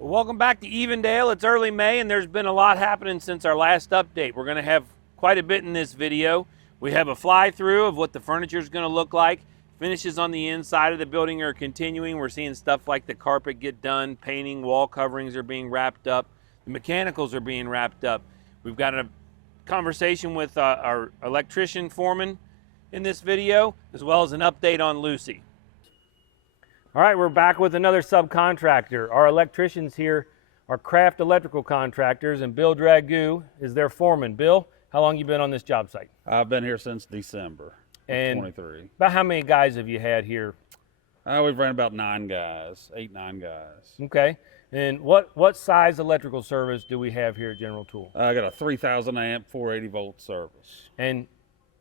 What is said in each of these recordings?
Well, welcome back to Evendale. It's early May and there's been a lot happening since our last update. We're going to have quite a bit in this video. We have a fly-through of what the furniture is going to look like. Finishes on the inside of the building are continuing. We're seeing stuff like the carpet get done, painting, wall coverings are being wrapped up, the mechanicals are being wrapped up. We've got a conversation with our electrician foreman in this video, as well as an update on Lucy. All right, we're back with another subcontractor. Our electricians here are craft electrical contractors, and Bill Dragoo is their foreman. Bill, how long you been on this job site? I've been here since December of 23. About how many guys have you had here? We've ran about 9 guys, 8, 9 guys. Okay, and what size electrical service do we have here at General Tool? I got a 3,000 amp, 480 volt service. And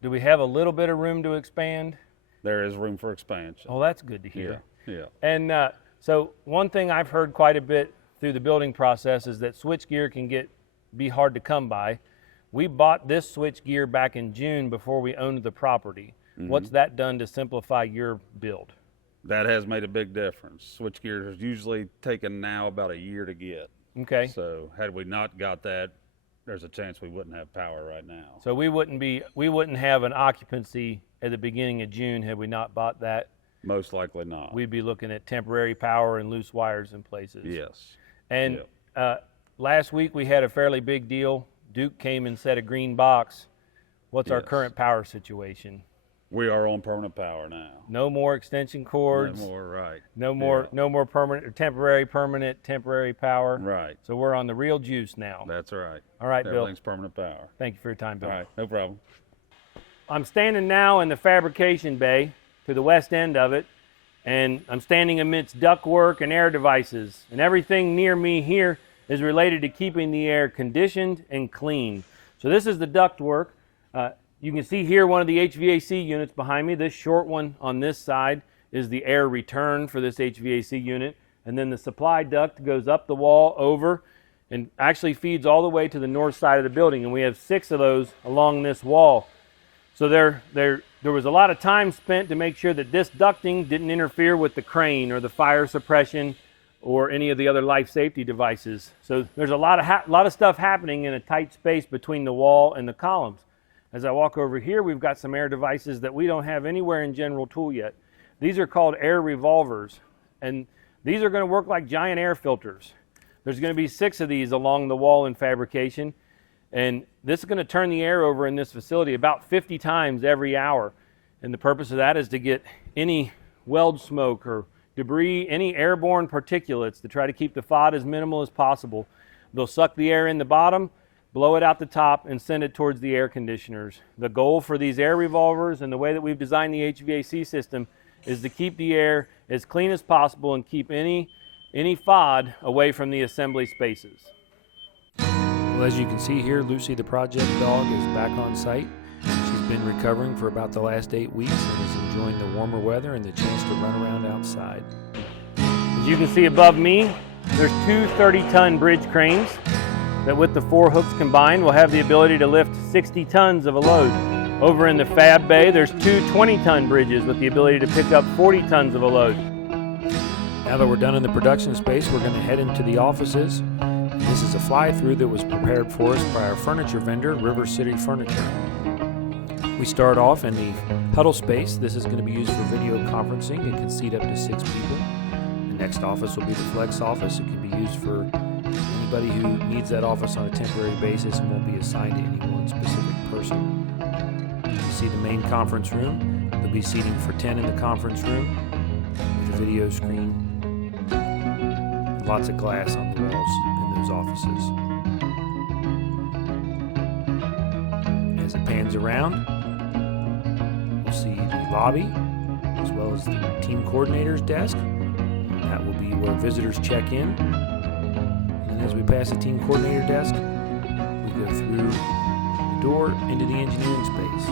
do we have a little bit of room to expand? There is room for expansion. Oh, that's good to hear. Yeah. Yeah. And so one thing I've heard quite a bit through the building process is that switchgear can be hard to come by. We bought this switchgear back in June before we owned the property. Mm-hmm. What's that done to simplify your build? That has made a big difference. Switchgear is usually taken now about a year to get. Okay. So had we not got that, there's a chance we wouldn't have power right now. So we wouldn't have an occupancy at the beginning of June had we not bought that. Most likely not. We'd be looking at temporary power and loose wires in places. Yes. And last week we had a fairly big deal. Duke came and set a green box. What's our current power situation? We are on permanent power now. No more extension cords. No more, right. No more permanent or temporary power. Right. So we're on the real juice now. That's right. All right, Bill. Everything's permanent power. Thank you for your time, Bill. All right, no problem. I'm standing now in the fabrication bay to the west end of it, and I'm standing amidst ductwork and air devices, and everything near me here is related to keeping the air conditioned and clean. So this is the ductwork. You can see here one of the HVAC units behind me. This short one on this side is the air return for this HVAC unit, and then the supply duct goes up the wall over and actually feeds all the way to the north side of the building, and we have 6 of those along this wall. So there was a lot of time spent to make sure that this ducting didn't interfere with the crane or the fire suppression or any of the other life safety devices. So there's a lot of stuff happening in a tight space between the wall and the columns. As I walk over here, we've got some air devices that we don't have anywhere in General Tool yet. These are called air revolvers, and these are going to work like giant air filters. There's going to be 6 of these along the wall in fabrication. And this is going to turn the air over in this facility about 50 times every hour. And the purpose of that is to get any weld smoke or debris, any airborne particulates, to try to keep the FOD as minimal as possible. They'll suck the air in the bottom, blow it out the top, and send it towards the air conditioners. The goal for these air revolvers and the way that we've designed the HVAC system is to keep the air as clean as possible and keep any FOD away from the assembly spaces. Well, as you can see here, Lucy the project dog is back on site. She's been recovering for about the last 8 weeks and is enjoying the warmer weather and the chance to run around outside. As you can see above me, there's 2 30-ton bridge cranes that with the 4 hooks combined will have the ability to lift 60 tons of a load. Over in the fab bay, there's 2 20-ton bridges with the ability to pick up 40 tons of a load. Now that we're done in the production space, we're going to head into the offices. This is a fly-through that was prepared for us by our furniture vendor, River City Furniture. We start off in the huddle space. This is going to be used for video conferencing. It can seat up to 6 people. The next office will be the flex office. It can be used for anybody who needs that office on a temporary basis and won't be assigned to any one specific person. You see the main conference room. There'll be seating for 10 in the conference room with a video screen. Lots of glass on the walls in those offices. As it pans around, we'll see the lobby as well as the team coordinator's desk. That will be where visitors check in. And as we pass the team coordinator desk, we go through the door into the engineering space.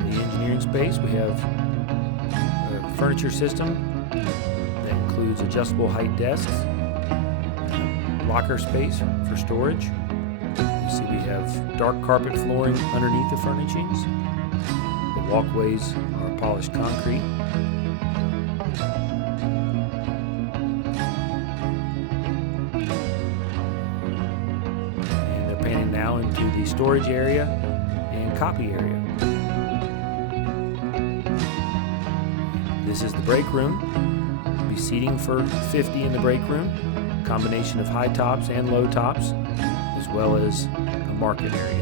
In the engineering space, we have a furniture system that includes adjustable height desks, locker space for storage. You see we have dark carpet flooring underneath the furnishings. The walkways are polished concrete. into the storage area and copy area. This is the break room. There'll be seating for 50 in the break room, combination of high tops and low tops, as well as a market area.